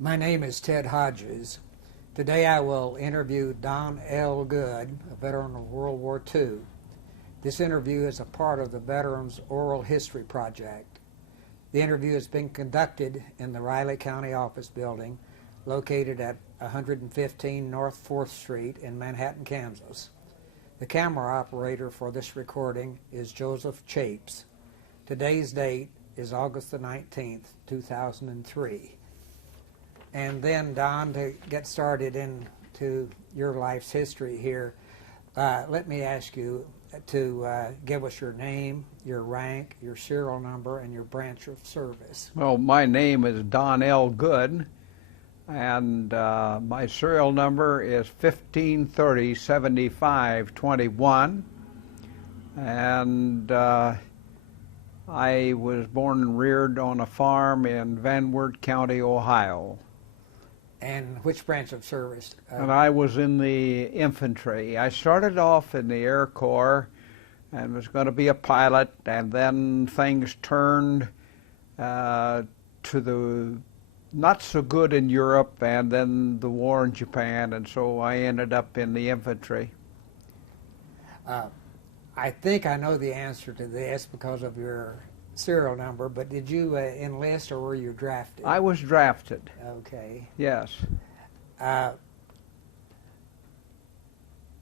My name is Ted Hodges. Today I will interview Don L. Good, a veteran of World War II. This interview is a part of the Veterans Oral History Project. The interview is being conducted in the Riley County Office Building, located at 115 North 4th Street in Manhattan, Kansas. The camera operator for this recording is Joseph Chapes. Today's date is August the 19th, 2003. And then, Don, to get started into your life's history here, let me ask you to give us your name, your rank, your serial number, and your branch of service. Well, my name is Don L. Good, and my serial number is 1530-7521, and I was born and reared on a farm in Van Wert County, Ohio. And which branch of service? And I was in the infantry. I started off in the Air Corps and was going to be a pilot, and then things turned to the not so good in Europe, and then the war in Japan, and so I ended up in the infantry. I think I know the answer to this because of your serial number, but did you enlist or were you drafted? I was drafted. Okay. Yes.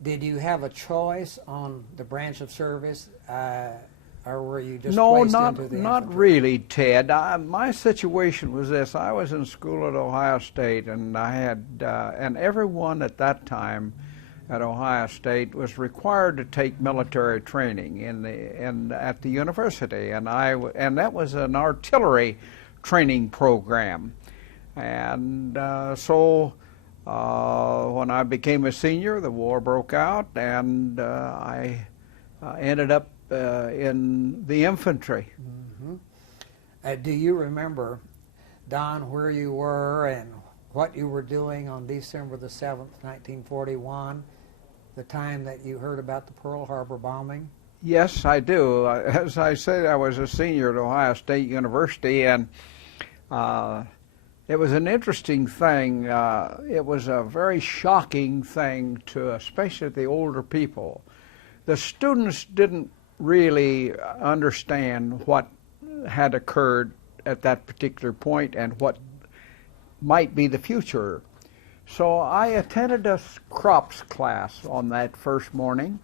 Did you have a choice on the branch of service, or were you just No, placed into the not infantry? really, Ted. My situation was this. I was in school at Ohio State, and I had, and everyone at that time at Ohio State was required to take military training at the university, and that was an artillery training program, and so when I became a senior, the war broke out, and I ended up in the infantry. Mm-hmm. Do you remember, Don, where you were and what you were doing on December the 7th, 1941? The time that you heard about the Pearl Harbor bombing? Yes, I do. As I said, I was a senior at Ohio State University, and it was an interesting thing. It was a very shocking thing to especially the older people. The students didn't really understand what had occurred at that particular point and what might be the future. So I attended a crops class on that first morning,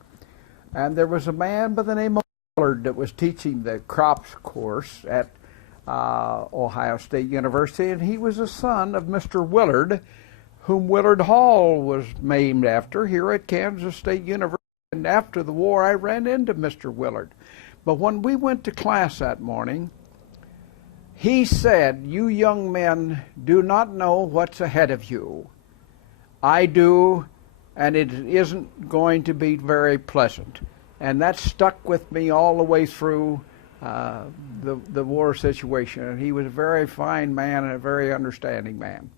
and there was a man by the name of Willard that was teaching the crops course at Ohio State University, and he was a son of Mr. Willard, whom Willard Hall was named after here at Kansas State University. And after the war, I ran into Mr. Willard. But when we went to class that morning, he said, "You young men do not know what's ahead of you. I do, and it isn't going to be very pleasant." And that stuck with me all the way through the war situation. And he was a very fine man and a very understanding man.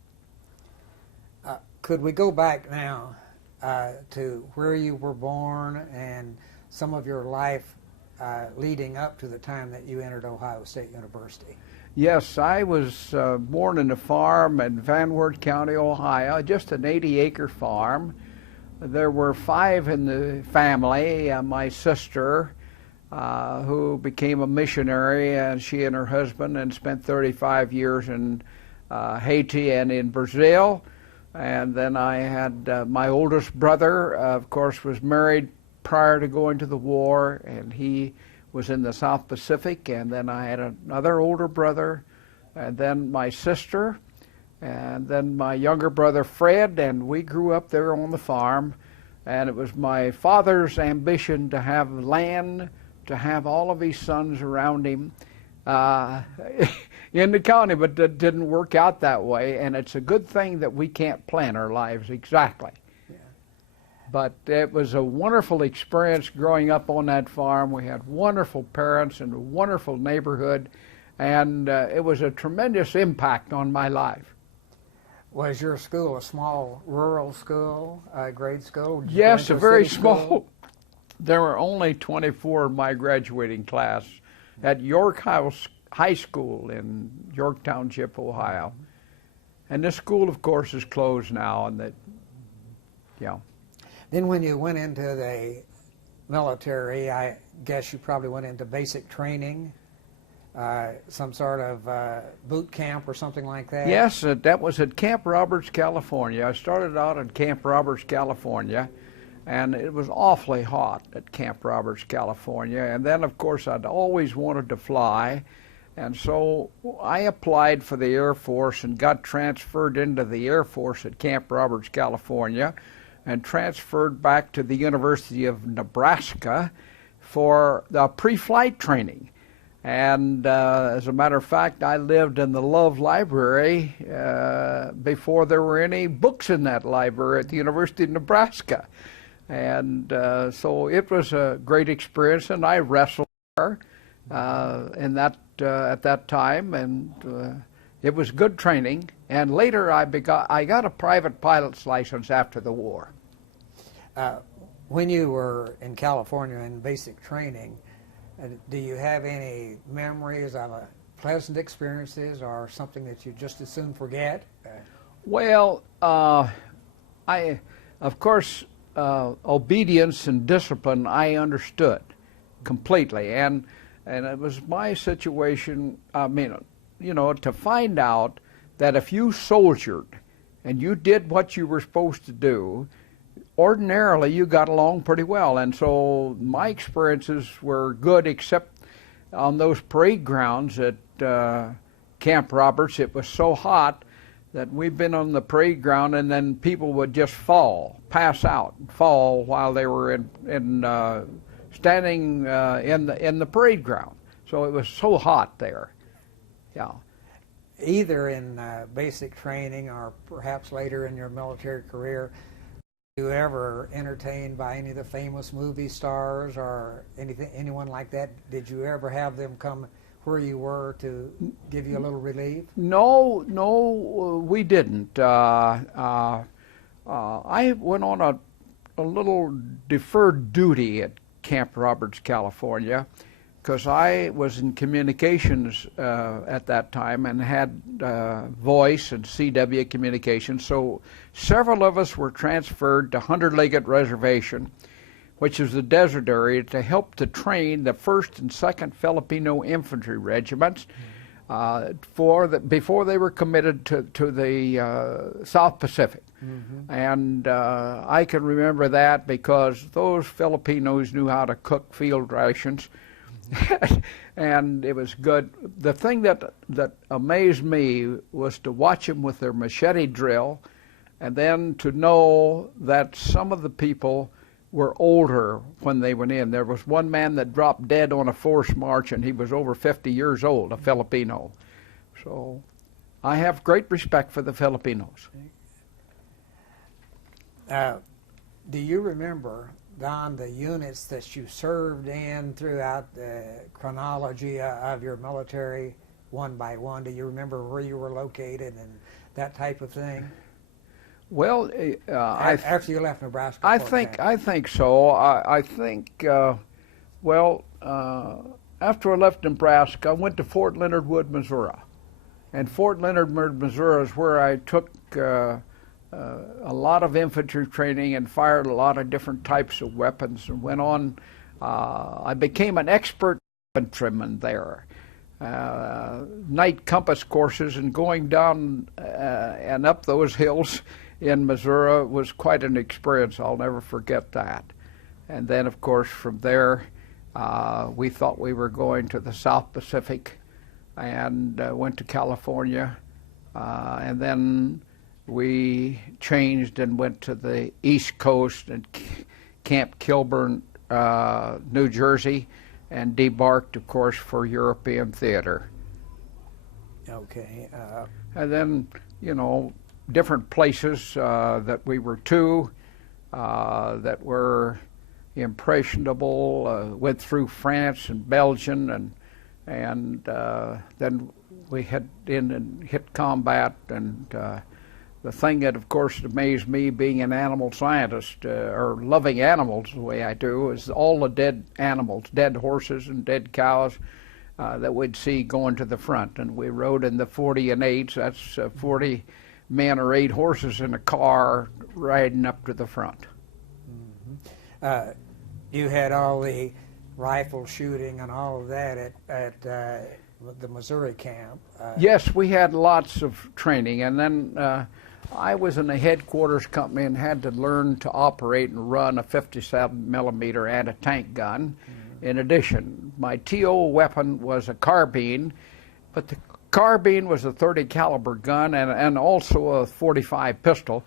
Could we go back now to where you were born and some of your life leading up to the time that you entered Ohio State University? Yes, I was born in a farm in Van Wert County, Ohio, just an 80-acre farm. There were 5 in the family. My sister, who became a missionary, and she and her husband, and spent 35 years in Haiti and in Brazil. And then I had my oldest brother, of course, was married prior to going to the war, and he was in the South Pacific. And then I had another older brother, and then my sister, and then my younger brother Fred, and we grew up there on the farm. And it was my father's ambition to have land, to have all of his sons around him in the county, but that didn't work out that way. And it's a good thing that we can't plan our lives exactly. But it was a wonderful experience growing up on that farm. We had wonderful parents and a wonderful neighborhood, and it was a tremendous impact on my life. Was your school a small rural school, grade school? Did you Yes, go a to very city small. school? There were only 24 in my graduating class at York High School in York Township, Ohio. And this school, of course, is closed now, and yeah. Then when you went into the military, I guess you probably went into basic training, some sort of boot camp or something like that? Yes, that was at Camp Roberts, California. I started out at Camp Roberts, California, and it was awfully hot at Camp Roberts, California. And then, of course, I'd always wanted to fly, and so I applied for the Air Force and got transferred into the Air Force at Camp Roberts, California, and transferred back to the University of Nebraska for the pre-flight training. And as a matter of fact, I lived in the Love Library before there were any books in that library at the University of Nebraska. And so it was a great experience, and I wrestled there at that time, and it was good training. And later I got a private pilot's license after the war. When you were in California in basic training, do you have any memories of pleasant experiences or something that you just as soon forget? Well, of course, obedience and discipline I understood completely, and it was my situation. I mean, you know, to find out that if you soldiered and you did what you were supposed to do, ordinarily you got along pretty well. And so my experiences were good, except on those parade grounds at Camp Roberts. It was so hot that we've been on the parade ground, and then people would just pass out, fall while they were standing in the parade ground. So it was so hot there. Yeah. Either in basic training or perhaps later in your military career, were you ever entertained by any of the famous movie stars or anyone like that? Did you ever have them come where you were to give you a little relief? No, we didn't. I went on a little deferred duty at Camp Roberts, California, because I was in communications at that time and had voice and CW communications. So several of us were transferred to Hunter Liggett Reservation, which is the desert area, to help to train the 1st and 2nd Filipino Infantry Regiments before they were committed to the South Pacific. Mm-hmm. And I can remember that because those Filipinos knew how to cook field rations. And it was good. The thing that amazed me was to watch them with their machete drill, and then to know that some of the people were older when they went in. There was one man that dropped dead on a forced march, and he was over 50 years old, a Filipino. So I have great respect for the Filipinos. Do you remember, Don, the units that you served in throughout the chronology of your military, one by one? Do you remember where you were located and that type of thing? Well, after you left Nebraska, I think so. I think after I left Nebraska, I went to Fort Leonard Wood, Missouri, and Fort Leonard Wood, Missouri is where I took a lot of infantry training and fired a lot of different types of weapons, and went on. I became an expert infantryman there. Night compass courses and going down and up those hills in Missouri was quite an experience. I'll never forget that. And then, of course, from there, we thought we were going to the South Pacific, and went to California, and then we changed and went to the East Coast and Camp Kilburn, New Jersey, and debarked, of course, for European theater. Okay. And then, you know, different places that we were to that were impressionable. Went through France and Belgium, and then we had in and hit combat. And the thing that, of course, amazed me, being an animal scientist or loving animals the way I do, is all the dead animals, dead horses and dead cows that we'd see going to the front. And we rode in the 40 and 8s. That's 40 men or 8 horses in a car riding up to the front. You had all the rifle shooting and all of that at the Missouri camp. Yes, we had lots of training, and then I was in the headquarters company and had to learn to operate and run a 57 millimeter anti-tank gun. In addition, my TO weapon was a carbine, but the carbine was a 30 caliber gun and also a 45 pistol.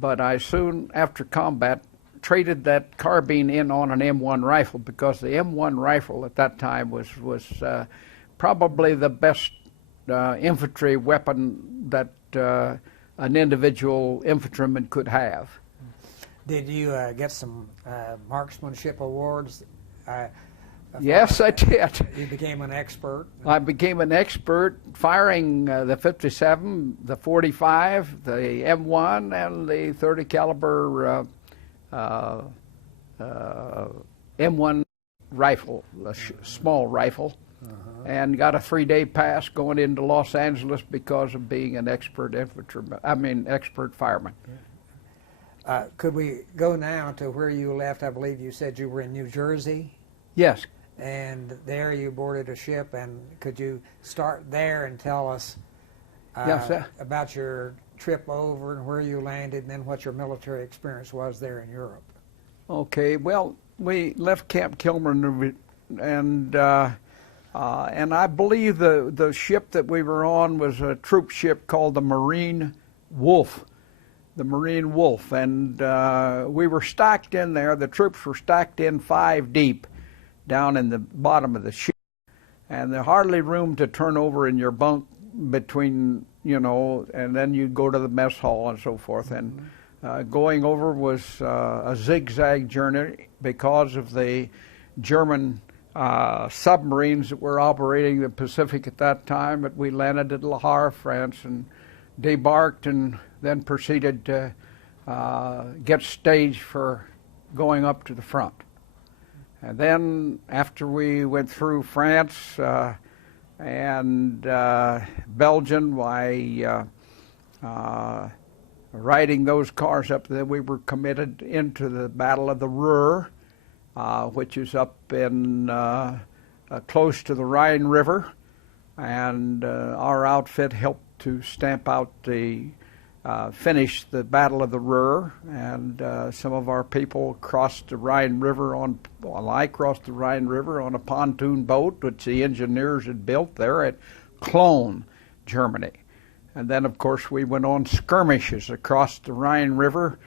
But I soon, after combat, traded that carbine in on an M1 rifle, because the M1 rifle at that time was probably the best infantry weapon that an individual infantryman could have. Did you get some marksmanship awards? Yes, I did. You became an expert? I became an expert firing the 57, the 45, the M1, and the 30 caliber M1 rifle, a small rifle, and got a 3-day pass going into Los Angeles because of being an expert expert fireman. Could we go now to where you left? I believe you said you were in New Jersey. Yes. And there you boarded a ship, and could you start there and tell us Yes, about your trip over and where you landed, and then what your military experience was there in Europe? Okay, well, we left Camp Kilmer, and I believe the ship that we were on was a troop ship called the Marine Wolf. The Marine Wolf, and we were stacked in there. The troops were stacked in 5 deep down in the bottom of the ship, and there's hardly room to turn over in your bunk between, and then you go to the mess hall and so forth. And going over was a zigzag journey because of the German submarines that were operating the Pacific at that time. But we landed at Le Havre, France, and debarked, and then proceeded to get staged for going up to the front. And then after we went through France and Belgium, riding those cars up there, we were committed into the Battle of the Ruhr, which is up in close to the Rhine River, and our outfit helped to stamp out finish the Battle of the Ruhr, and some of our people crossed the Rhine River I crossed the Rhine River on a pontoon boat, which the engineers had built there at Cologne, Germany. And then, of course, we went on skirmishes across the Rhine River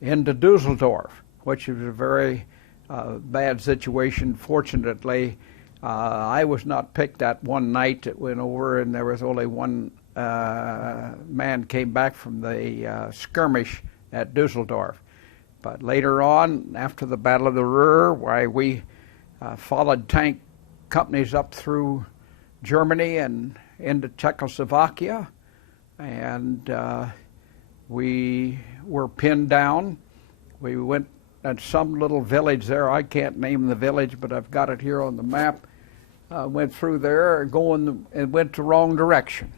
into Dusseldorf, which was a very bad situation. Fortunately, I was not picked that one night that went over, and there was only one man came back from the skirmish at Dusseldorf. But later on, after the Battle of the Ruhr, we followed tank companies up through Germany and into Czechoslovakia, and we were pinned down. We went at some little village there. I can't name the village, but I've got it here on the map. Went through there and went the wrong direction.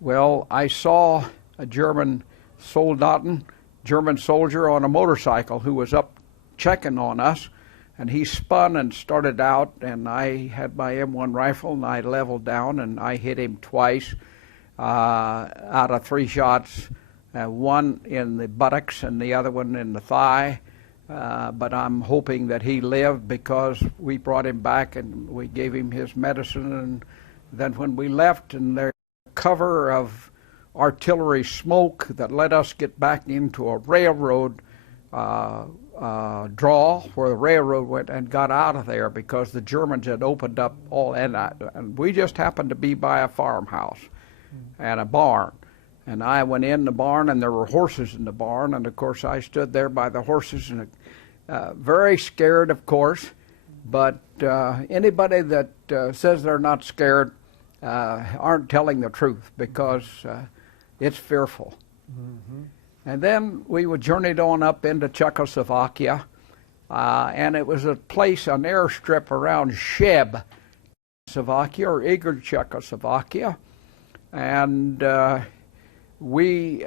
Well, I saw a German soldier on a motorcycle who was up checking on us, and he spun and started out, and I had my M1 rifle, and I leveled down, and I hit him twice out of 3 shots, one in the buttocks and the other one in the thigh. But I'm hoping that he lived, because we brought him back and we gave him his medicine, and then when we left, and there cover of artillery smoke that let us get back into a railroad draw where the railroad went, and got out of there because the Germans had opened up and we just happened to be by a farmhouse and a barn. And I went in the barn, and there were horses in the barn, and of course I stood there by the horses, and very scared, of course. But anybody that says they're not scared aren't telling the truth, because it's fearful. Mm-hmm. And then we journeyed on up into Czechoslovakia, and it was a place, an airstrip around Sheb, Slovakia, or Igor, Czechoslovakia. And we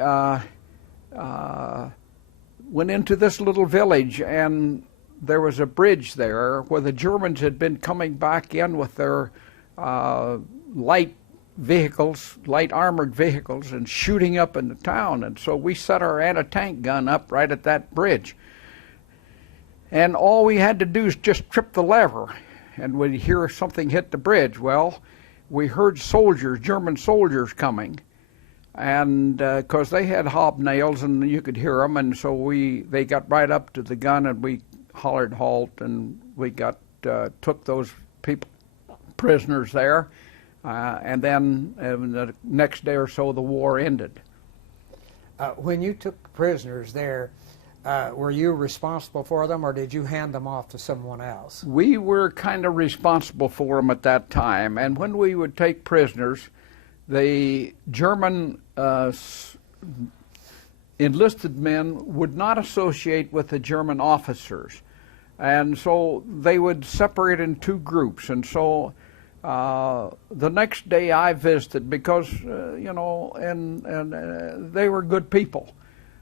went into this little village, and there was a bridge there where the Germans had been coming back in with their light vehicles, light armored vehicles, and shooting up in the town. And so we set our anti-tank gun up right at that bridge. And all we had to do is just trip the lever, and we'd hear something hit the bridge. Well, we heard soldiers, German soldiers coming, and because they had hobnails and you could hear them, and so they got right up to the gun, and we hollered halt, and we took those people prisoners there, and then the next day or so the war ended. When you took prisoners there, were you responsible for them, or did you hand them off to someone else? We were kind of responsible for them at that time, and when we would take prisoners, the German enlisted men would not associate with the German officers, and so they would separate in two groups. And so the next day I visited, because they were good people,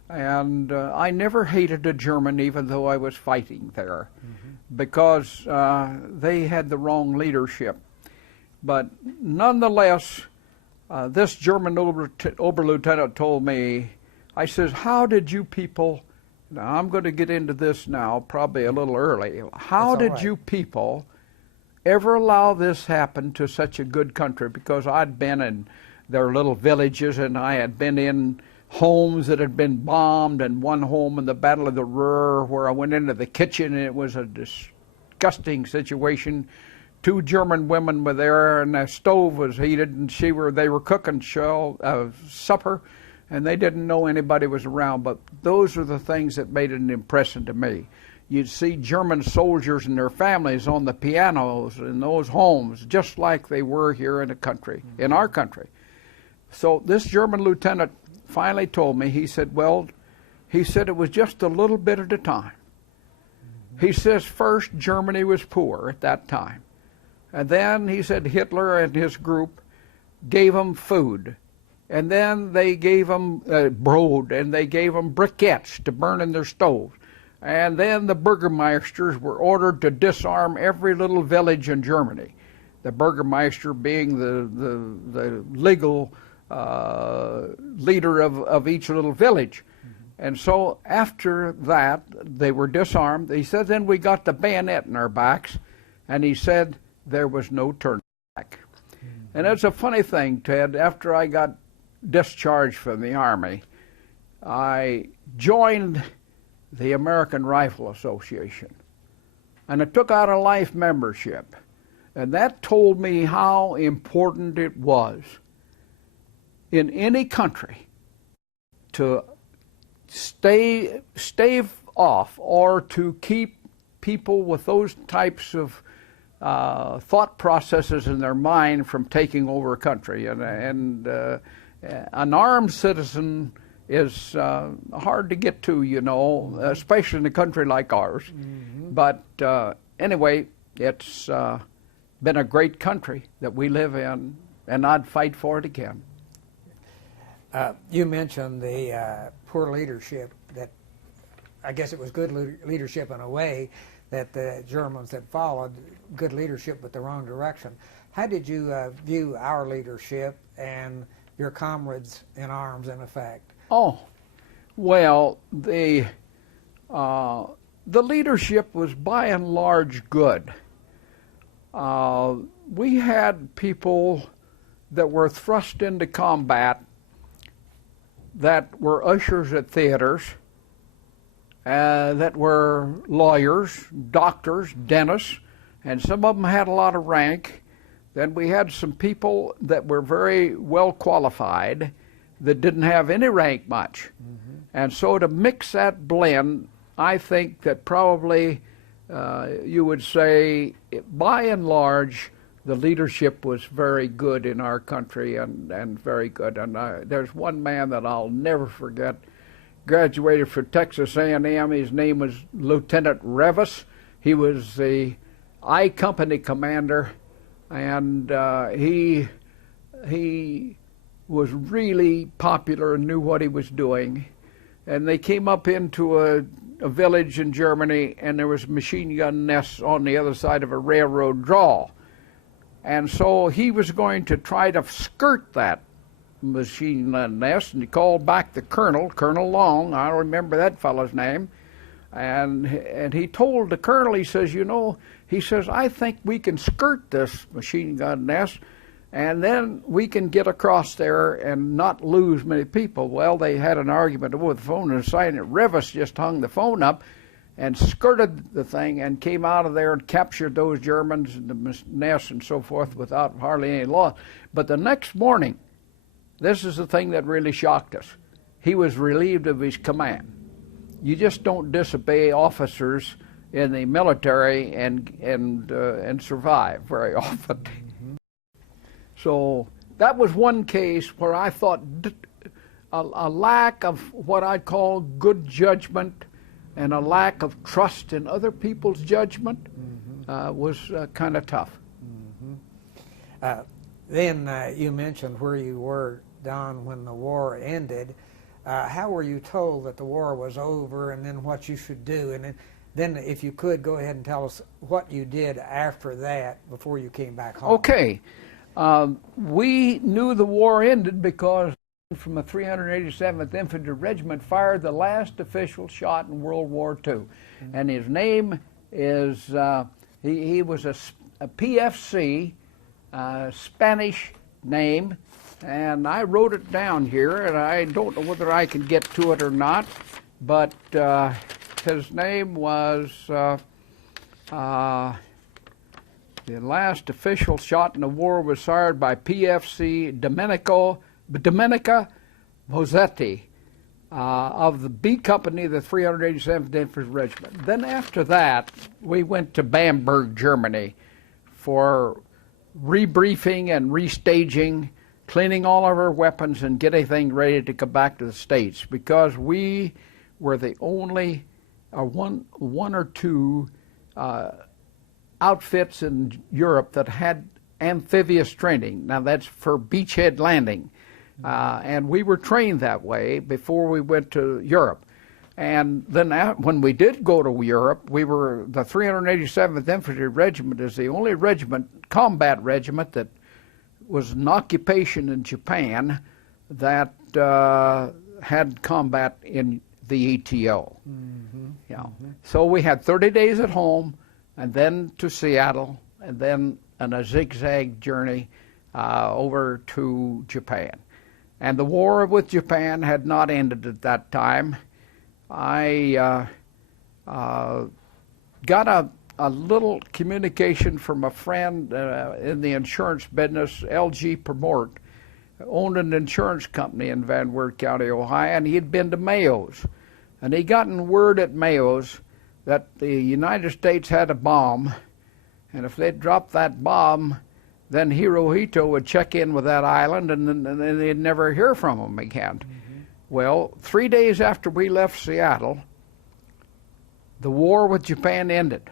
and I never hated a German, even though I was fighting there, because they had the wrong leadership. But nonetheless, this German Oberlieutenant told me, I says, how did you people, now I'm going to get into this now, probably a little early, how did you people ever allow this happen to such a good country? Because I'd been in their little villages, and I had been in homes that had been bombed, and one home in the Battle of the Ruhr where I went into the kitchen, and it was a disgusting situation. Two German women were there, and the stove was heated, and they were cooking supper, and they didn't know anybody was around. But those are the things that made an impression to me. You'd see German soldiers and their families on the pianos in those homes, just like they were here in the country, in our country. So this German lieutenant finally told me, he said it was just a little bit at a time. He says first Germany was poor at that time. And then he said Hitler and his group gave them food. And then they gave them brod, and they gave them briquettes to burn in their stoves. And then the Burgermeisters were ordered to disarm every little village in Germany. The Burgermeister being the legal leader of each little village. And so after that, they were disarmed. He said, then we got the bayonet in our backs, and he said there was no turn back. And it's a funny thing, Ted. After I got discharged from the Army, I joined the American Rifle Association, and I took out a life membership. And that told me how important it was in any country to stave off or to keep people with those types of thought processes in their mind from taking over a country. And an armed citizen is hard to get to, especially in a country like ours. But anyway, it's been a great country that we live in, and I'd fight for it again. You mentioned the poor leadership, that I guess it was good leadership in a way, that the Germans had followed good leadership but the wrong direction. How did you view our leadership and your comrades in arms, in effect? Oh, well, the leadership was by and large good. We had people that were thrust into combat that were ushers at theaters, that were lawyers, doctors, dentists, and some of them had a lot of rank. Then we had some people that were very well qualified that didn't have any rank much. And so to mix that blend, I think that probably you would say, by and large, the leadership was very good in our country, and very good. And there's one man that I'll never forget, graduated from Texas A&M. His name was Lieutenant Revis. He was the I Company commander, and he was really popular and knew what he was doing. And they came up into a village in Germany, and there was machine gun nests on the other side of a railroad draw. And so he was going to try to skirt that machine gun nest, and he called back the colonel, Colonel Long, I don't remember that fellow's name, and he told the colonel, he says, you know, he says, I think we can skirt this machine gun nest, and then we can get across there and not lose many people. Well, they had an argument over the phone, and Sergeant Rivas just hung the phone up and skirted the thing and came out of there and captured those Germans and the nests and so forth without hardly any loss. But the next morning, this is the thing that really shocked us. He was relieved of his command. You just don't disobey officers in the military and survive very often. So that was one case where I thought a lack of what I'd call good judgment and a lack of trust in other people's judgment was kind of tough. Then you mentioned where you were, Don, when the war ended. How were you told that the war was over, and then what you should do? And then if you could, go ahead and tell us what you did after that before you came back home. Okay. We knew the war ended because from the 387th Infantry Regiment fired the last official shot in World War II. And his name is, he was a PFC, Spanish name, and I wrote it down here, and I don't know whether I can get to it or not, but his name was, the last official shot in the war was fired by PFC Domenica Mosetti of the B Company of the 387th Infantry Regiment. Then after that, we went to Bamberg, Germany for rebriefing and restaging, cleaning all of our weapons and getting things ready to come back to the States, because we were the only one or two outfits in Europe that had amphibious training. Now that's for beachhead landing. And we were trained that way before we went to Europe. And then when we did go to Europe, we were, the 387th Infantry Regiment is the only regiment, combat regiment, that was an occupation in Japan that had combat in the ETO. So we had 30 days at home, and then to Seattle, and then on a zigzag journey over to Japan. And the war with Japan had not ended at that time. I got a little communication from a friend in the insurance business, L.G. Permort, owned an insurance company in Van Wert County, Ohio, and he had been to Mayo's. And he gotten word at Mayo's that the United States had a bomb, and if they dropped that bomb, then Hirohito would check in with that island, and then they'd never hear from him again. Well, 3 days after we left Seattle, the war with Japan ended.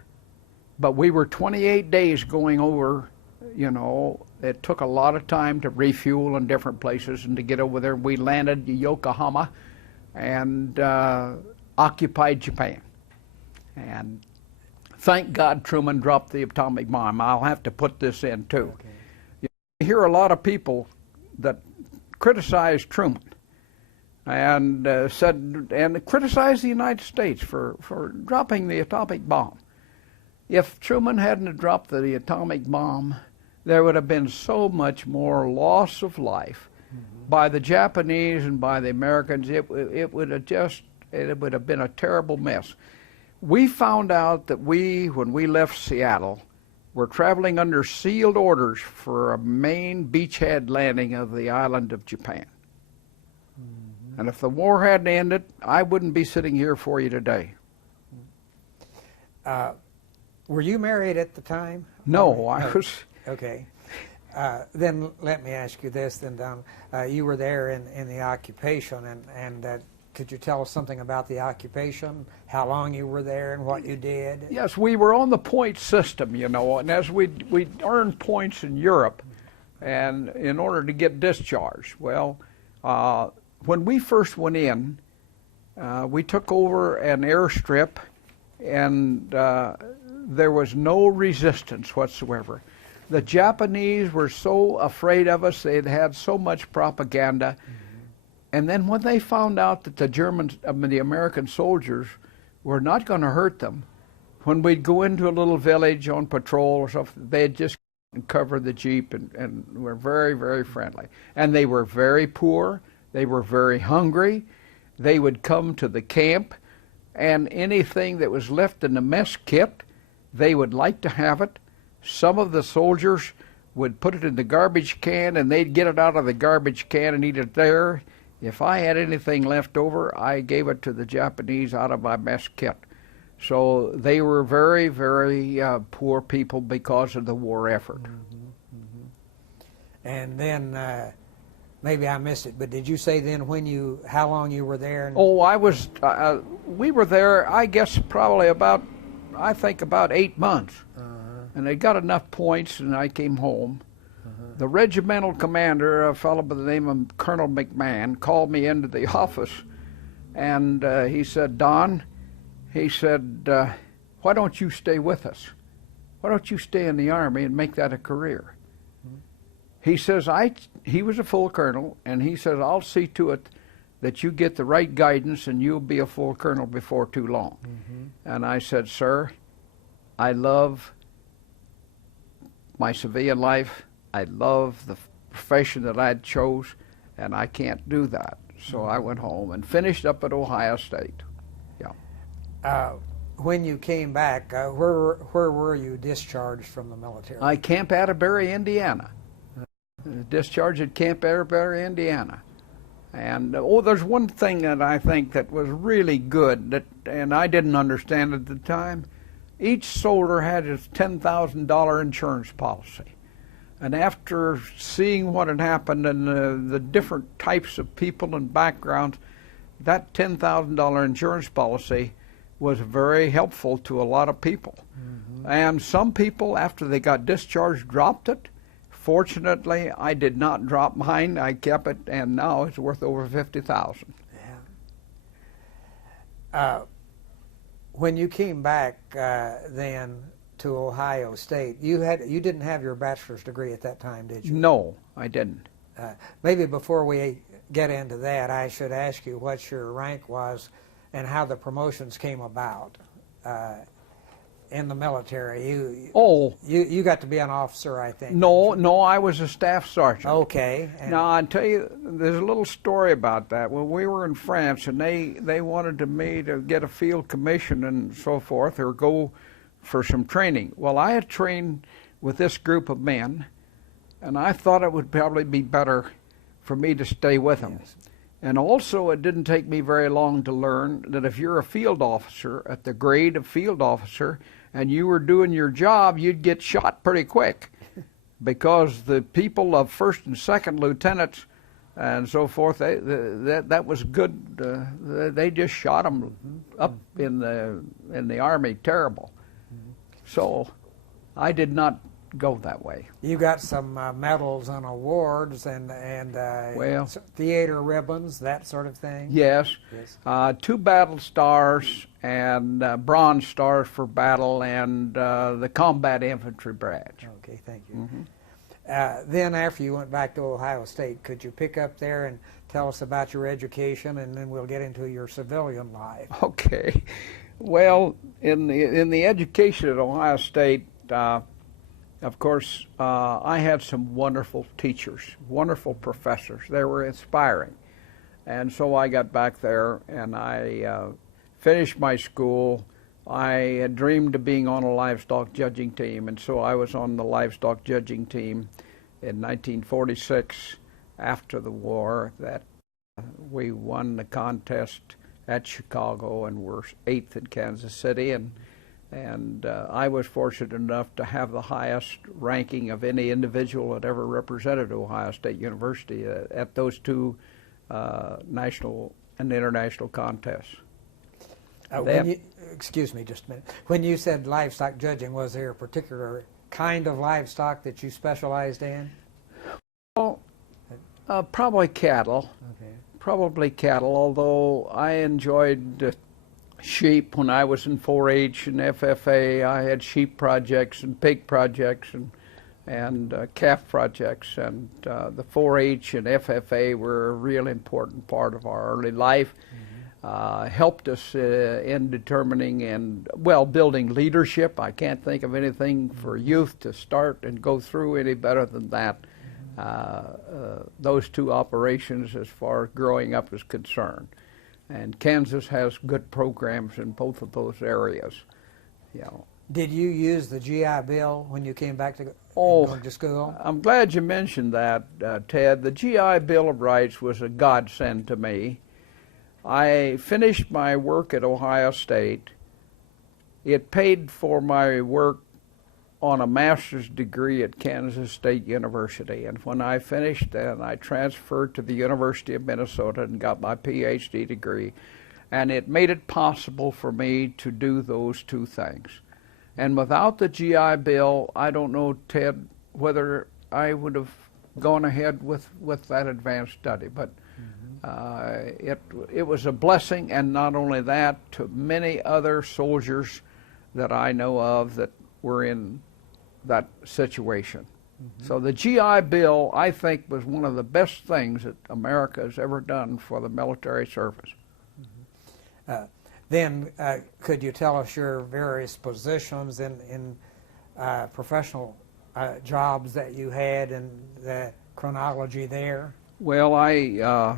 But we were 28 days going over, you know, it took a lot of time to refuel in different places and to get over there. We landed in Yokohama and occupied Japan. And thank God Truman dropped the atomic bomb. I'll have to put this in too. Okay. You hear a lot of people that criticize Truman and criticize the United States for dropping the atomic bomb. If Truman hadn't dropped the atomic bomb, there would have been so much more loss of life by the Japanese and by the Americans. It would have been a terrible mess. We found out that when we left Seattle, were traveling under sealed orders for a main beachhead landing of the island of Japan. And if the war hadn't ended, I wouldn't be sitting here for you today. Were you married at the time? No, I was. Okay. Then let me ask you this then, Don. You were there in the occupation, and could you tell us something about the occupation, how long you were there and what you did? Yes, we were on the point system, you know, and as we earned points in Europe, and in order to get discharged. Well, when we first went in, we took over an airstrip, and there was no resistance whatsoever. The Japanese were so afraid of us; they'd had so much propaganda. And then when they found out that the American soldiers were not going to hurt them, when we'd go into a little village on patrol or something, they'd just cover the Jeep and were very, very friendly. And they were very poor. They were very hungry. They would come to the camp, and anything that was left in the mess kit, they would like to have it. Some of the soldiers would put it in the garbage can, and they'd get it out of the garbage can and eat it there. If I had anything left over, I gave it to the Japanese out of my mess kit. So they were very, very poor people because of the war effort. And then, maybe I missed it, but did you say then how long you were there? Oh, we were there, I guess, probably about 8 months. And they got enough points, and I came home. The regimental commander, a fellow by the name of Colonel McMahon, called me into the office, and he said, "Don," he said, "why don't you stay with us? Why don't you stay in the Army and make that a career?" He says, he was a full colonel, and he says, "I'll see to it that you get the right guidance and you'll be a full colonel before too long." And I said, "Sir, I love my civilian life. I love the profession that I'd chose, and I can't do that." So I went home and finished up at Ohio State. Yeah. When you came back, where were you discharged from the military? Camp Atterbury, Indiana. Discharged at Camp Atterbury, Indiana. And there's one thing that I think that was really good, and I didn't understand at the time. Each soldier had his $10,000 insurance policy. And after seeing what had happened and the different types of people and backgrounds, that $10,000 insurance policy was very helpful to a lot of people. And some people, after they got discharged, dropped it. Fortunately, I did not drop mine. I kept it, and now it's worth over $50,000. Yeah. When you came back then to Ohio State, you didn't have your bachelor's degree at that time, did you? No, I didn't. Maybe before we get into that, I should ask you what your rank was and how the promotions came about in the military. You got to be an officer, I think. No, I was a staff sergeant. Okay. Now, I'll tell you, there's a little story about that. When we were in France, and they wanted me to get a field commission and so forth, or go for some training. Well, I had trained with this group of men, and I thought it would probably be better for me to stay with them. Yes. And also, it didn't take me very long to learn that if you're a field officer at the grade of field officer and you were doing your job, you'd get shot pretty quick, because the people of first and second lieutenants and so forth, that was good. They just shot them up in the Army, terrible. So I did not go that way. You got some medals and awards and theater ribbons, that sort of thing? Yes. 2 battle stars and bronze stars for battle, and the combat infantry badge. Okay, thank you. Then after you went back to Ohio State, could you pick up there and tell us about your education, and then we'll get into your civilian life? Okay. Well, in the education at Ohio State, of course, I had some wonderful teachers, wonderful professors. They were inspiring. And so I got back there and I finished my school. I had dreamed of being on a livestock judging team, and so I was on the livestock judging team in 1946 after the war. That we won the contest at Chicago and were 8th in Kansas City, and I was fortunate enough to have the highest ranking of any individual that ever represented Ohio State University at those 2 national and international contests. Excuse me just a minute. When you said livestock judging, was there a particular kind of livestock that you specialized in? Probably cattle. Okay. Probably cattle, although I enjoyed sheep when I was in 4-H and FFA. I had sheep projects and pig projects and calf projects, and the 4-H and FFA were a real important part of our early life. Helped us in determining and, well, building leadership. I can't think of anything for youth to start and go through any better than that. Those two operations as far as growing up is concerned. And Kansas has good programs in both of those areas. You know. Did you use the GI Bill when you came back to going to school? I'm glad you mentioned that, Ted. The GI Bill of Rights was a godsend to me. I finished my work at Ohio State. It paid for my work on a master's degree at Kansas State University. And when I finished, then I transferred to the University of Minnesota and got my PhD degree. And it made it possible for me to do those two things. And without the GI Bill, I don't know, Ted, whether I would have gone ahead with that advanced study. But it was a blessing, and not only that, to many other soldiers that I know of that were in that situation. So the GI Bill, I think, was one of the best things that America has ever done for the military service. Then could you tell us your various positions in professional jobs that you had and the chronology there? Well, I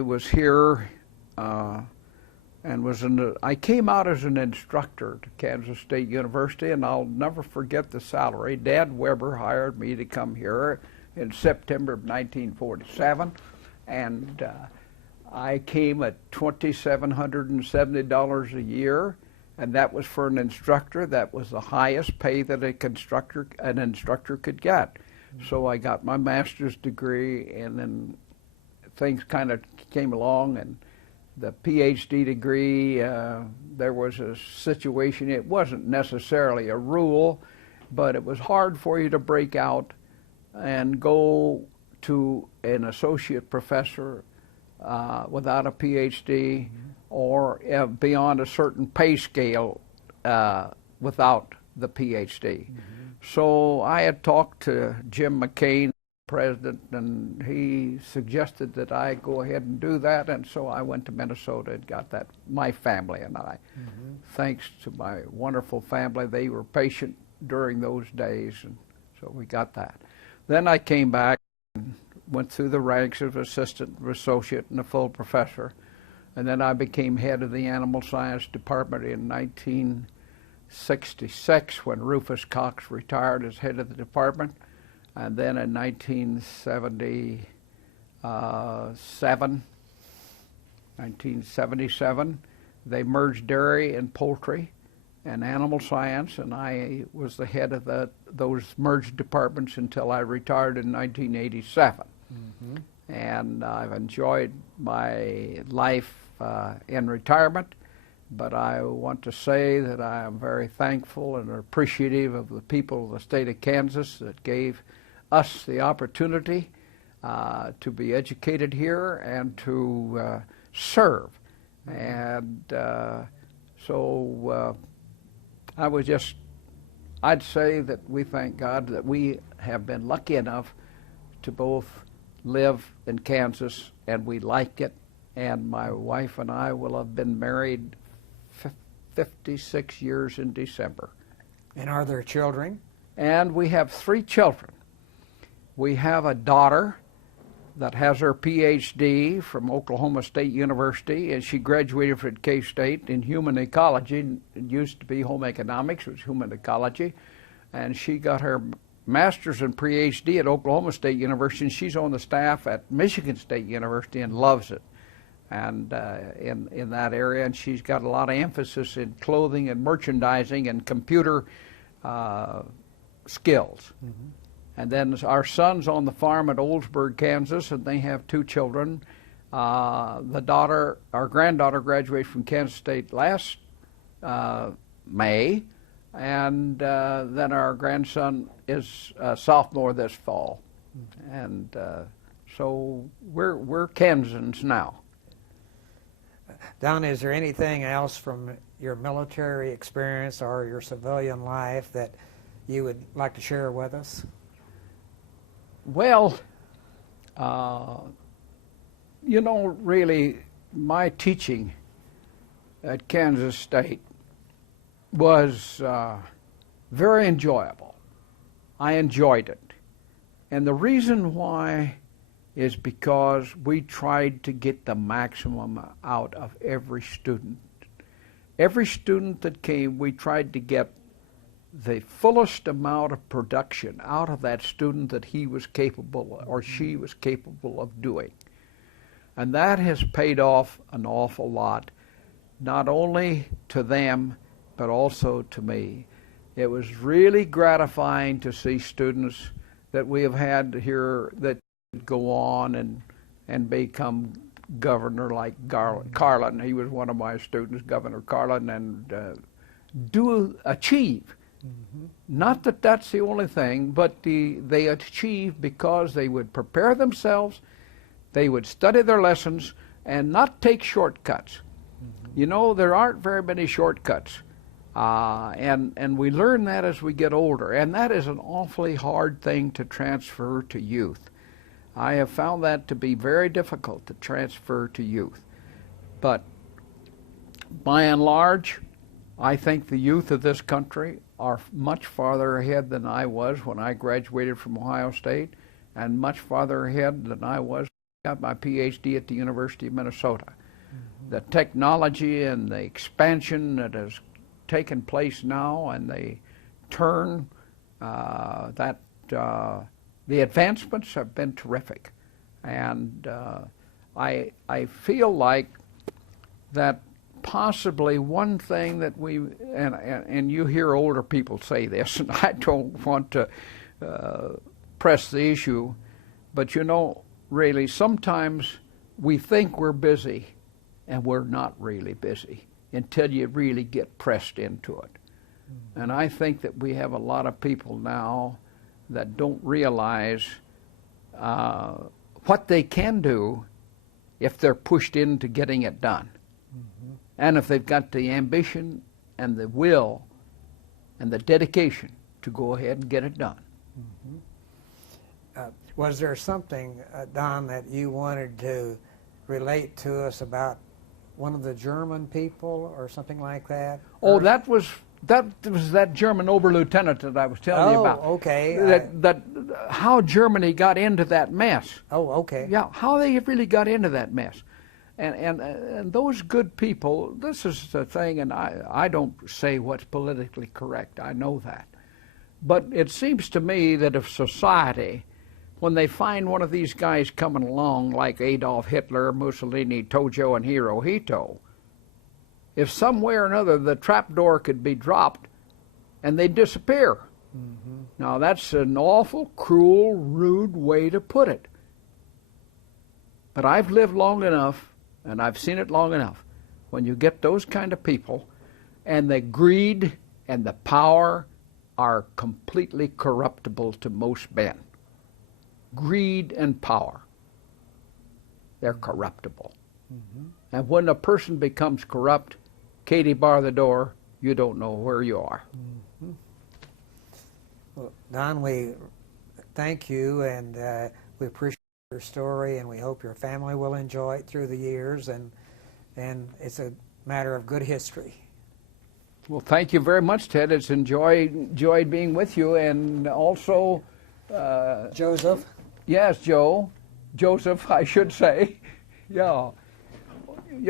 was here and I came out as an instructor to Kansas State University, and I'll never forget the salary. Dad Weber hired me to come here in September of 1947, and I came at $2,770 a year, and that was for an instructor. That was the highest pay that an instructor could get. So I got my master's degree, and then things kind of came along, and the PhD degree, there was a situation. It wasn't necessarily a rule, but it was hard for you to break out and go to an associate professor without a PhD, or beyond a certain pay scale without the PhD. So I had talked to Jim McCain, president, and he suggested that I go ahead and do that, and so I went to Minnesota and got that, my family and I. Thanks to my wonderful family, they were patient during those days, and so we got that. Then I came back and went through the ranks of assistant, associate, and a full professor, and then I became head of the animal science department in 1966 when Rufus Cox retired as head of the department. And then in 1977, they merged dairy and poultry and animal science, and I was the head of those merged departments until I retired in 1987. And I've enjoyed my life in retirement, but I want to say that I am very thankful and appreciative of the people of the state of Kansas that gave us the opportunity to be educated here and to serve. And so I'd say that we thank God that we have been lucky enough to both live in Kansas, and we like it. And my wife and I will have been married 56 years in December. And are there children? And we have 3 children. We have a daughter that has her PhD from Oklahoma State University, and she graduated from K-State in human ecology. It used to be home economics, it was human ecology. And she got her master's and PhD at Oklahoma State University, and she's on the staff at Michigan State University and loves it. And in that area, and she's got a lot of emphasis in clothing and merchandising and computer skills. And then our son's on the farm at Oldsburg, Kansas, and they have 2 children. Our granddaughter graduated from Kansas State last May, and then our grandson is a sophomore this fall. And so we're Kansans now. Don, is there anything else from your military experience or your civilian life that you would like to share with us? Well, really, my teaching at Kansas State was very enjoyable. I enjoyed it. And the reason why is because we tried to get the maximum out of every student. Every student that came, we tried to get the fullest amount of production out of that student that he was capable or she was capable of doing. And that has paid off an awful lot, not only to them, but also to me. It was really gratifying to see students that we have had here that go on and become governor, like Carlin. He was one of my students, Governor Carlin, and achieve. Mm-hmm. Not that that's the only thing, but they achieve because they would prepare themselves, they would study their lessons, and not take shortcuts. Mm-hmm. You know, there aren't very many shortcuts. And we learn that as we get older, and that is an awfully hard thing to transfer to youth. I have found that to be very difficult to transfer to youth. But by and large, I think the youth of this country are much farther ahead than I was when I graduated from Ohio State, and much farther ahead than I was when I got my PhD at the University of Minnesota. Mm-hmm. The technology and the expansion that has taken place now, and the turn the advancements have been terrific, and I feel like that possibly one thing that we and you hear older people say this, and I don't want to press the issue, but you know, really sometimes we think we're busy, and we're not really busy until you really get pressed into it. Mm-hmm. And I think that we have a lot of people now that don't realize what they can do if they're pushed into getting it done. Mm-hmm. And if they've got the ambition and the will and the dedication to go ahead and get it done. Mm-hmm. Was there something, Don, that you wanted to relate to us about one of the German people or something like that? Oh, that was that German Oberlieutenant that I was telling you about. Oh, okay. That how Germany got into that mess. Oh, okay. Yeah, how they really got into that mess. And those good people, this is the thing, and I don't say what's politically correct, I know that. But it seems to me that if society, when they find one of these guys coming along like Adolf Hitler, Mussolini, Tojo, and Hirohito, if some way or another the trapdoor could be dropped and they'd disappear. Mm-hmm. Now that's an awful, cruel, rude way to put it. But I've lived long enough, and I've seen it long enough, when you get those kind of people, and the greed and the power are completely corruptible to most men. Greed and power, they're corruptible. Mm-hmm. And when a person becomes corrupt, Katie, bar the door, you don't know where you are. Mm-hmm. Well, Don, we thank you, and we appreciate your story, and we hope your family will enjoy it through the years, and it's a matter of good history. Well, thank you very much, Ted. It's enjoyed being with you, and also Joseph. Yes, Joseph, I should say. Yeah,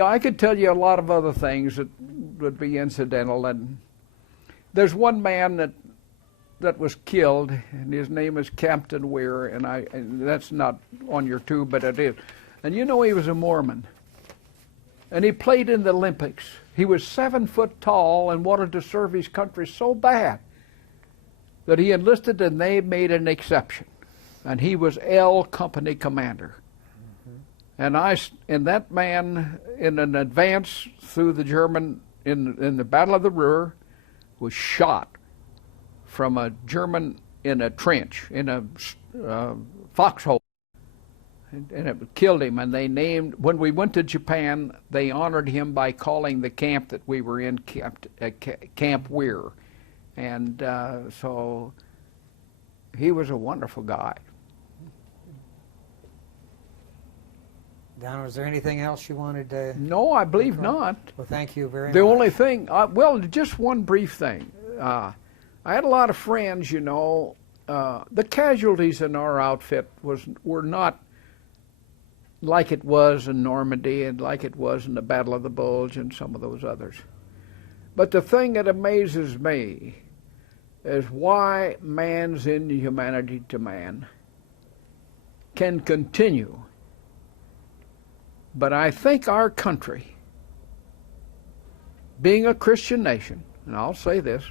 I could tell you a lot of other things that would be incidental. And there's one man that was killed, and his name is Captain Weir, and that's not on your tube, but it is. And you know, he was a Mormon, and he played in the Olympics. He was 7 foot tall and wanted to serve his country so bad that he enlisted, and they made an exception. And he was L Company commander. Mm-hmm. And that man, in an advance through the German, in the Battle of the Ruhr, was shot from a German in a trench, in a foxhole. and it killed him. And they named, when we went to Japan, they honored him by calling the camp that we were in Camp Weir. And so he was a wonderful guy. Don, was there anything else you wanted to? No, I believe not. Well, thank you very much. The only thing, well, just one brief thing. I had a lot of friends, you know. The casualties in our outfit were not like it was in Normandy and like it was in the Battle of the Bulge and some of those others. But the thing that amazes me is why man's inhumanity to man can continue. But I think our country, being a Christian nation, and I'll say this,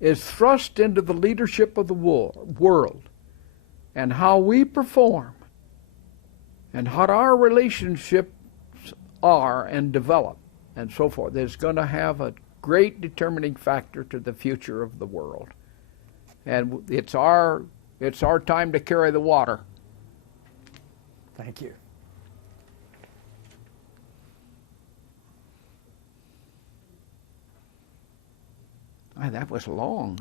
is thrust into the leadership of the world, and how we perform and what our relationships are and develop and so forth is going to have a great determining factor to the future of the world. And it's our time to carry the water. Thank you. That was long.